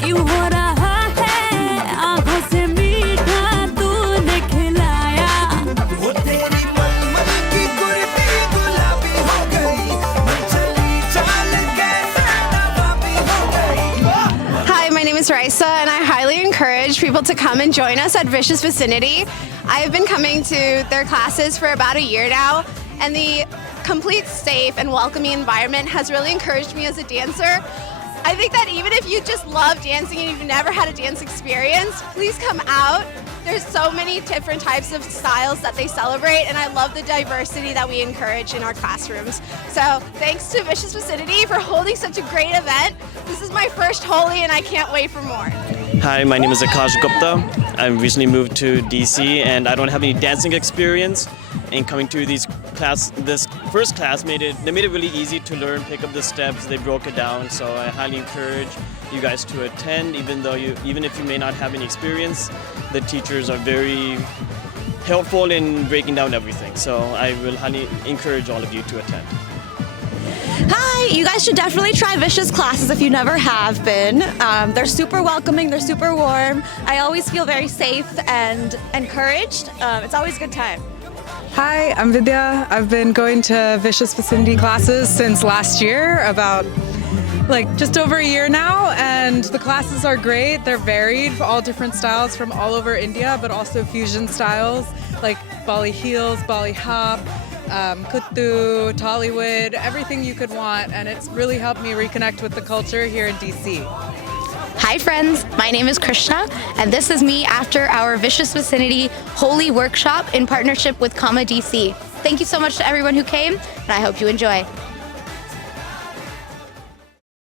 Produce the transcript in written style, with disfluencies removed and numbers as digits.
क्यों हो रहा है आंखों से मीठा तूने खिलाया वो तेरी मलमल की कुर्ती गुलाबी हो गई मैं चली चाल कैसे नवाबी हो गई Hi, my name is Raisa, and I highly encourage people to come and join us at Vicious Vicinity. I have been coming to their classes for about a year now, and the complete safe and welcoming environment has really encouraged me as a dancer. I think that even if you just love dancing and you've never had a dance experience, please come out. There's so many different types of styles that they celebrate, and I love the diversity that we encourage in our classrooms. So thanks to Vicious Vicinity for holding such a great event. This is my first Holi, and I can't wait for more. Hi, my name is Akash Gupta. I recently moved to DC and I don't have any dancing experience. And coming to this first class made it really easy to learn, pick up the steps. They broke it down, so I highly encourage you guys to attend. Even if you may not have any experience, the teachers are very helpful in breaking down everything. So I will highly encourage all of you to attend. Hi, you guys should definitely try Vicious classes if you never have been. They're super welcoming, they're super warm. I always feel very safe and encouraged. It's always a good time. Hi, I'm Vidya. I've been going to Vicious Vicinity classes since last year, about just over a year now, and the classes are great. They're varied, all different styles from all over India, but also fusion styles like Bolly heels, Bolly hop, Kuttu, Tollywood, everything you could want, and it's really helped me reconnect with the culture here in DC. Hi friends, my name is Krishna, and this is me after our Vicious Vicinity Holi workshop in partnership with Comma DC. Thank you so much to everyone who came, and I hope you enjoy.